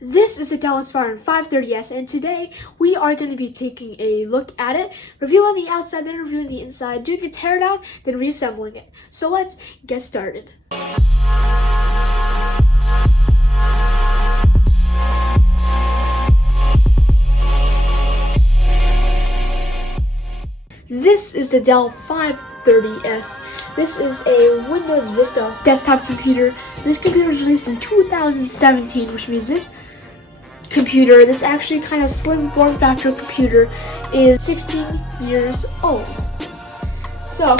This is the Dell Inspiron 530S, and today we are going to be taking a look at it, reviewing the outside, then reviewing the inside, doing a teardown, then reassembling it. So let's get started. This is the Dell 530S. This is a Windows Vista desktop computer. This computer was released in 2017, which means this actually kind of slim form factor computer is 16 years old. So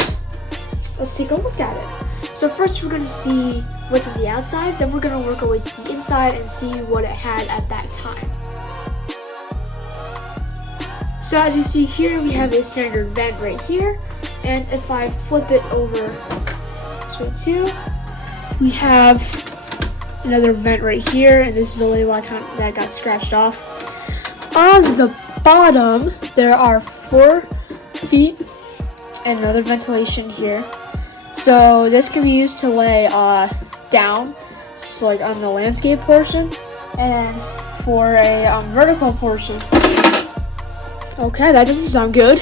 let's take a look at it. So first we're going to see what's on the outside, then we're going to work our way to the inside and see what it had at that time. So as you see here, we have a standard vent right here, and if I flip it over this way too, we have another vent right here, and this is the label that got scratched off. On the bottom, there are 4 feet and another ventilation here. So this can be used to lay down, so like on the landscape portion, and then for a vertical portion. Okay, that doesn't sound good.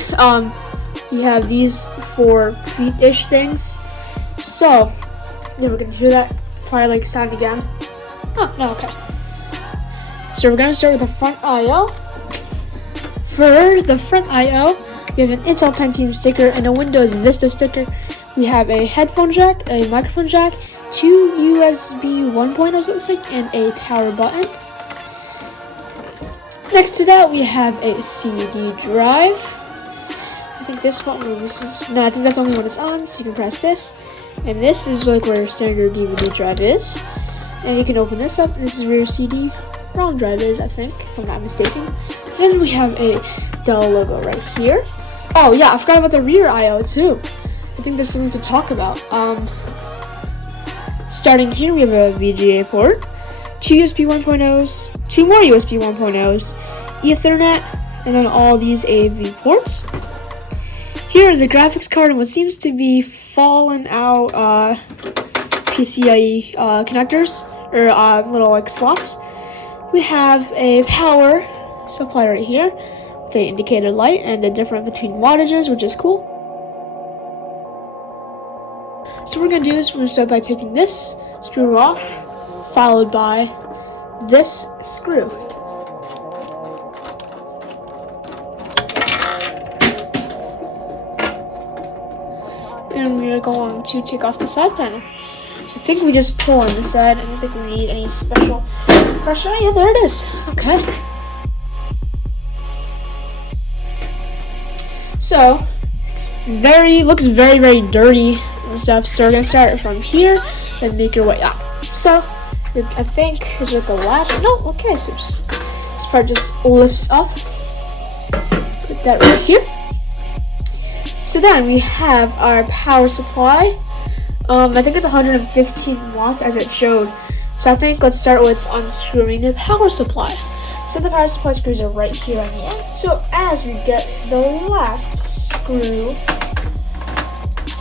You have these 4 feet-ish things. So, then we're gonna hear that probably like sound again. Oh, no, okay. So we're gonna start with the front I/O. For the front I/O, we have an Intel Pentium sticker and a Windows Vista sticker. We have a headphone jack, a microphone jack, 2 USB 1.0s, it looks like, and a power button. Next to that, we have a CD drive. I think this one, I think that's only when it's on, so you can press this. And this is like where your standard DVD drive is. And you can open this up, and this is where your CD-ROM drive is, I think, if I'm not mistaken. Then we have a Dell logo right here. Oh yeah, I forgot about the rear I/O too. I think there's something to talk about. Starting here, we have a VGA port, 2 USB 1.0s, 2 more USB 1.0s, Ethernet, and then all these AV ports. Here is a graphics card and what seems to be fallen out PCIe connectors, or little like slots. We have a power supply right here with an indicator light and a difference between wattages, which is cool. So what we're going to do is we're going to start by taking this screw off, followed by this screw. And we are going to take off the side panel. So I think we just pull on the side. I don't think we need any special pressure. Yeah, there it is. Okay. So looks very, very dirty and stuff. So we're gonna start it from here and make your way up. So I think is with the latch. No, okay. So this part just lifts up. Put that right here. So then we have our power supply. I think it's 115 watts as it showed. So I think let's start with unscrewing the power supply. So the power supply screws are right here on the end. So as we get the last screw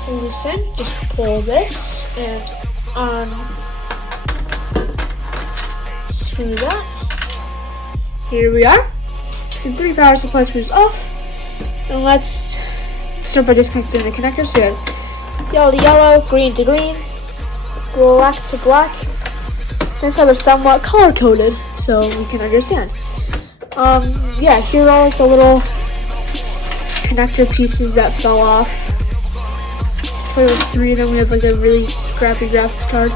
loosened, just pull this and unscrew that. Here we are. The 3 power supply screws off. And let's start by disconnecting the connectors. So we have yellow to yellow, green to green, black to black. Since they're somewhat color coded, so we can understand. Yeah, here are the little connector pieces that fell off. Probably with 3 of them. We have like a really crappy graphics card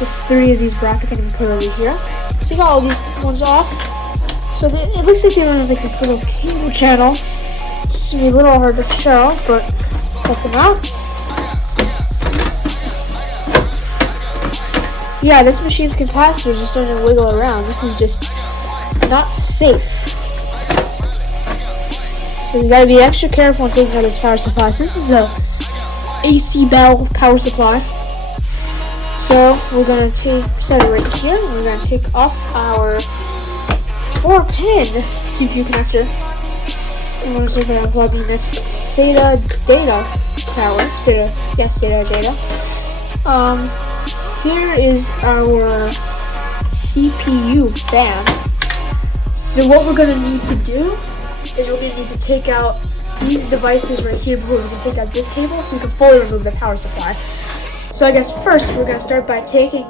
with 3 of these brackets I can put over here. So you got all these ones off. So it looks like they were like this little cable channel. It's a little hard to show, but check them out. Yeah, this machine's capacitors are starting to wiggle around. This is just not safe. So we gotta be extra careful when taking out this power supply. So this is a AC Bell power supply. So we're gonna set it right here. We're gonna take off our 4-pin CPU connector. And we're gonna take it and plug in this SATA data power. SATA data. Here is our CPU fan. So what we're gonna need to do is we're gonna need to take out these devices right here before we can take out this cable so we can fully remove the power supply. So I guess first we're gonna start by taking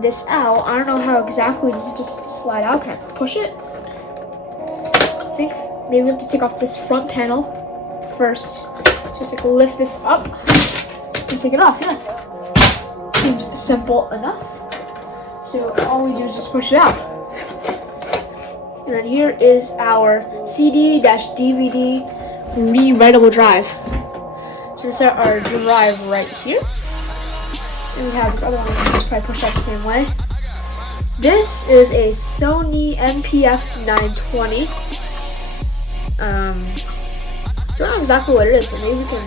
this out. I don't know how exactly. Does it just slide out? Can I push it? I think maybe we have to take off this front panel first. Just like lift this up and take it off. Yeah, seems simple enough. So all we do is just push it out. And then here is our CD-DVD rewritable drive. So let's start our drive right here. And we have this other one we can just probably push out the same way. This is a Sony MPF 920. Don't know exactly what it is, but maybe we can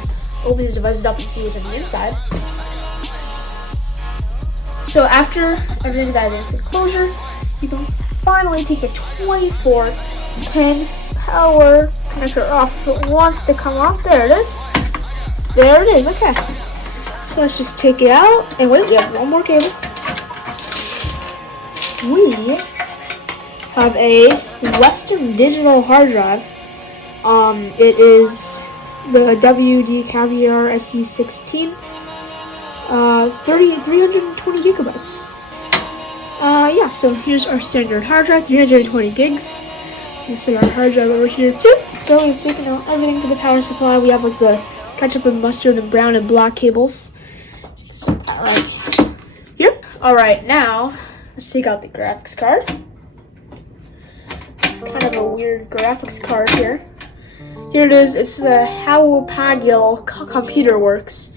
open these devices up and see what's on the inside. So after everything's out of this enclosure, you can finally take the 24-pin power connector off. If it wants to come off, there it is. There it is, okay. So let's just take it out, and wait, we have one more cable. We have a Western Digital hard drive. It is the WD Caviar SC16, 320 gigabytes. Yeah, so here's our standard hard drive, 320 gigs. So we set our hard drive over here too. So we've taken out everything for the power supply. We have like the ketchup and mustard and brown and black cables. So just set that right here. Alright, now let's take out the graphics card. It's kind of a weird graphics card here. Here it is. It's the Hawapagil Computer Works.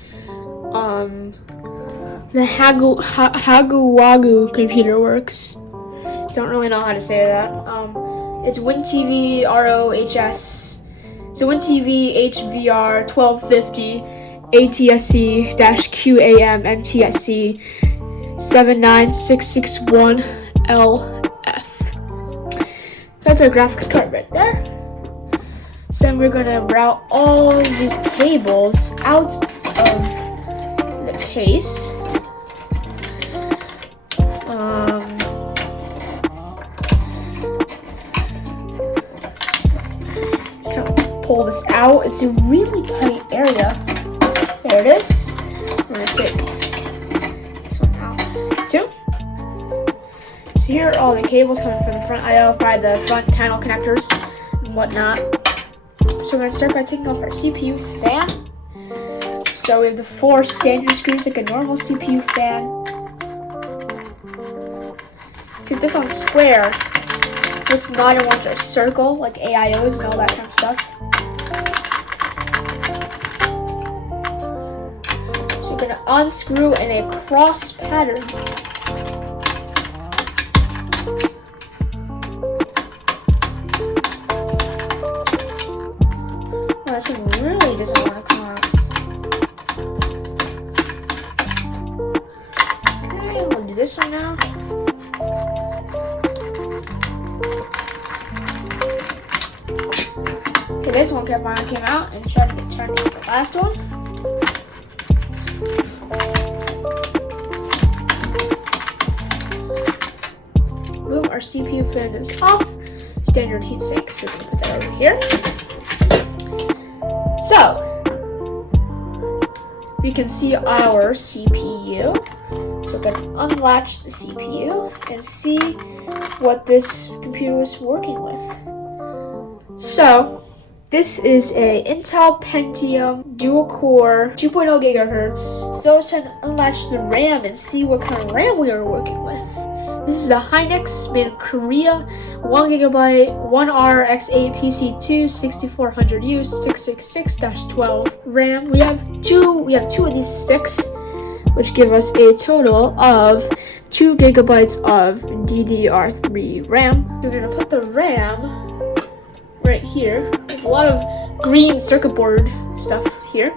The Haguwagu Computer Works. Don't really know how to say that. It's WinTV ROHS. So WinTV HVR 1250 ATSC-QAM NTSC 79661LF. That's our graphics card right there. So then we're gonna route all of these cables out of the case. Just kind of pull this out. It's a really tight area. There it is. We're gonna take this one out too. So here are all the cables coming from the front I/O by the front panel connectors and whatnot. So we're going to start by taking off our CPU fan. So we have the 4 standard screws like a normal CPU fan. Except this one's square. This modern ones are circle, like AIOs and all that kind of stuff. So you're going to unscrew in a cross pattern. This one really doesn't want to come out. Okay, we'll do this one now. Okay, this one finally came out and tried to get turned into the last one. Boom, our CPU fan is off. Standard heatsink, so we can put that over here. So, we can see our CPU. So we're going to unlatch the CPU and see what this computer is working with. So, this is a Intel Pentium dual-core 2.0 gigahertz. So let's try to unlatch the RAM and see what kind of RAM we are working with. This is the Hynix made in Korea, 1GB, 1RX8 PC2, 6400U, 666-12 RAM. We have two of these sticks, which give us a total of 2 gigabytes of DDR3 RAM. We're gonna put the RAM right here. There's a lot of green circuit board stuff here.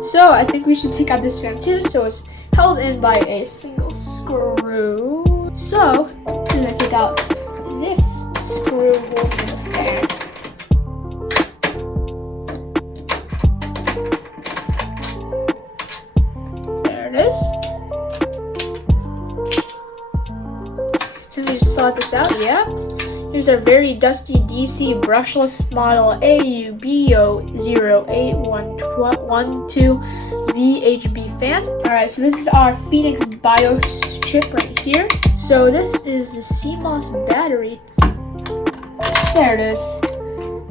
So I think we should take out this fan too. So it's held in by a single screw. So I'm gonna take out this screw holding the fan. There it is. So we just sort this out. Yeah. Here's our very dusty DC brushless model AUBO0812 VHB fan. Alright, so this is our Phoenix BIOS chip right here. So this is the CMOS battery. There it is.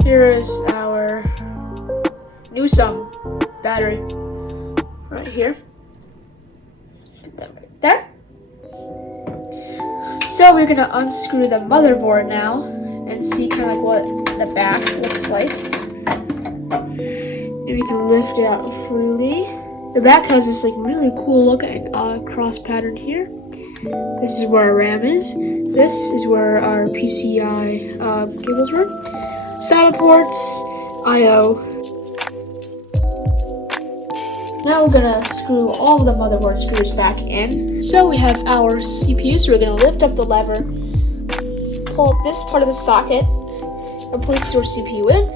Here is our Newsome battery right here. Put that right there. So we're gonna unscrew the motherboard now and see kind of like what the back looks like. And we can lift it out freely. The back has this like really cool looking cross pattern here. This is where our RAM is. This is where our PCI cables were. Solder ports, I/O. Now we're gonna screw all of the motherboard screws back in. So we have our CPU, so we're gonna lift up the lever, pull up this part of the socket, and place your CPU in.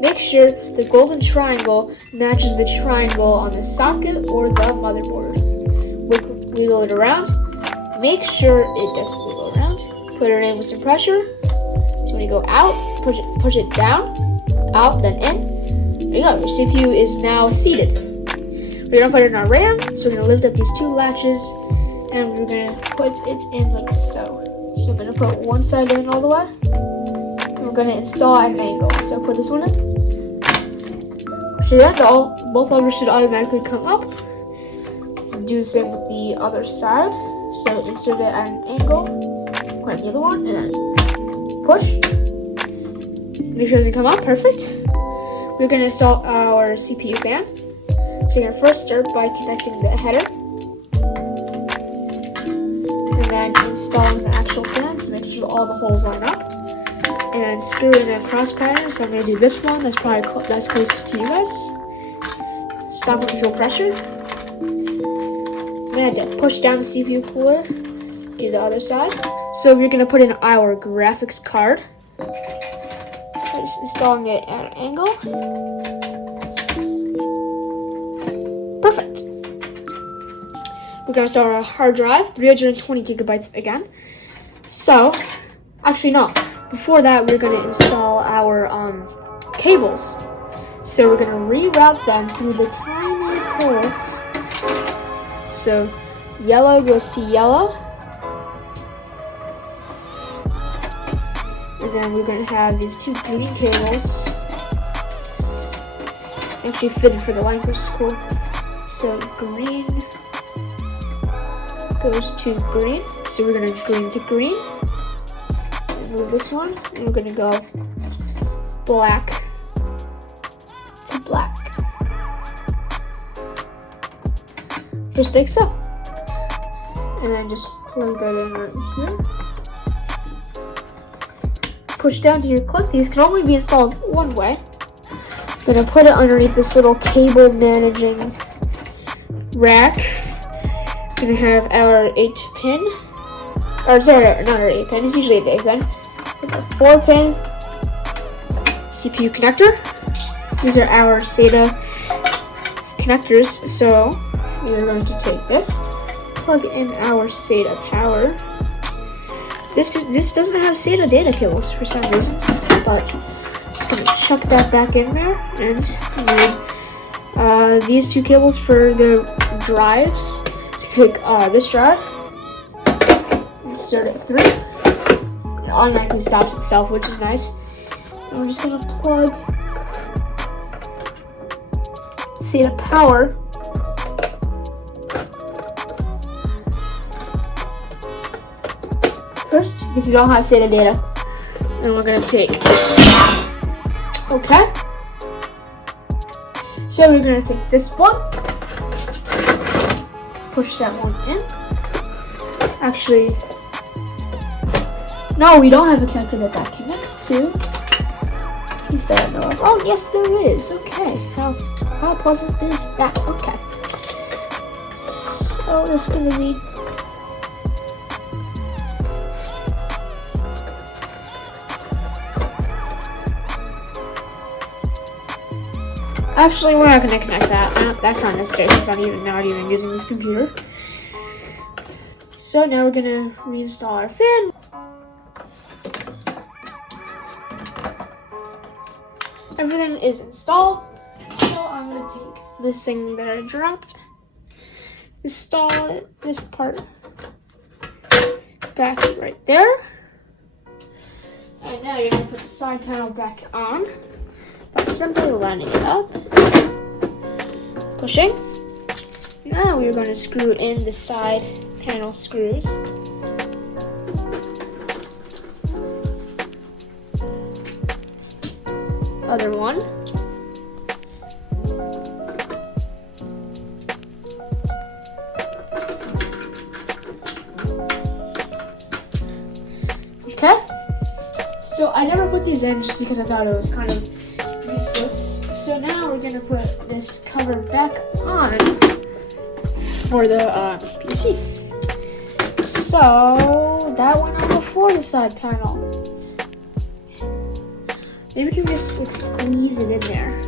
Make sure the golden triangle matches the triangle on the socket or the motherboard. Wiggle it around. Make sure it doesn't wiggle around. Put it in with some pressure. So when you go out, push it down, out, then in. There you go, your CPU is now seated. We're gonna put it in our RAM, so we're gonna lift up these two latches, and we're gonna put it in like so. So I'm gonna put one side in all the way, and we're gonna install at an angle. So put this one in. Push it in, both levers should automatically come up. Do the same with the other side. So insert it at an angle, put in the other one, and then push. Make sure it doesn't come up, perfect. We're gonna install our CPU fan. So you're gonna first start by connecting the header, and then installing the actual fan, so make sure all the holes line up, and screw in the cross pattern. So I'm gonna do this one. That's probably that's closest to you guys. Stop and control pressure. I'm gonna have to push down the CPU cooler. Do the other side. So we're gonna put in our graphics card. Just installing it at an angle. Perfect. We're gonna start our hard drive, 320 gigabytes again. So, actually no. Before that, we're gonna install our cables. So we're gonna reroute them through the tiniest hole. So yellow goes to yellow, and then we're gonna have these two green cables. Actually fitted for the line, which is cool. So green goes to green. So we're gonna green to green. Move this one, and we're gonna go black to black. Just like so. And then just plug that in right here. Push down to your click. These can only be installed one way. Gonna put it underneath this little cable managing rack. Gonna have our 8-pin. Or sorry, not our 8-pin. It's usually an 8-pin. With a 4-pin CPU connector. These are our SATA connectors. So we're going to take this, plug in our SATA power. This doesn't have SATA data cables for some reason, but just gonna chuck that back in there, and need these two cables for the drives. So click this drive, insert it through. It automatically stops itself, which is nice. And we're just gonna plug SATA power first, because you don't have SATA data. And we're gonna take, okay. So we're gonna take this one, push that one in. Actually, no, we don't have a connector that connects to. At least I don't know of. Oh, yes, there is. Okay, how pleasant is that? Okay. So it's gonna be. Actually, we're not going to connect that. That's not necessary since I'm not even using this computer. So now we're going to reinstall our fan. everything is installed. So I'm gonna take this thing that I dropped, install it, this part back right there. And now you're gonna put the side panel back on by simply lining it up, pushing. Now we're gonna screw in the side panel screws. Other one. Okay. So I never put these in just because I thought it was kind of useless. So now we're gonna put this cover back on for the PC. So that went on before the side panel. Maybe we can just like, squeeze it in there.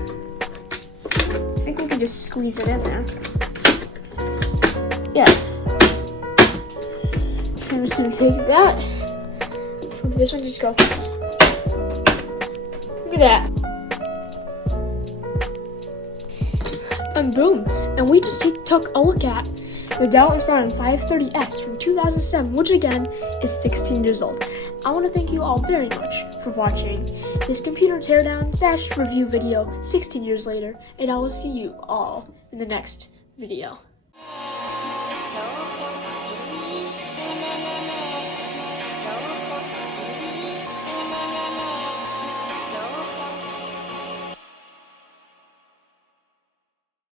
I think we can just squeeze it in there. Yeah. So I'm just gonna take that. From this one, just go. Look at that. And boom. And we just took a look at the Dell Inspiron 530S from 2007, which again is 16 years old. I want to thank you all very much for watching this computer teardown / review video 16 years later, and I will see you all in the next video.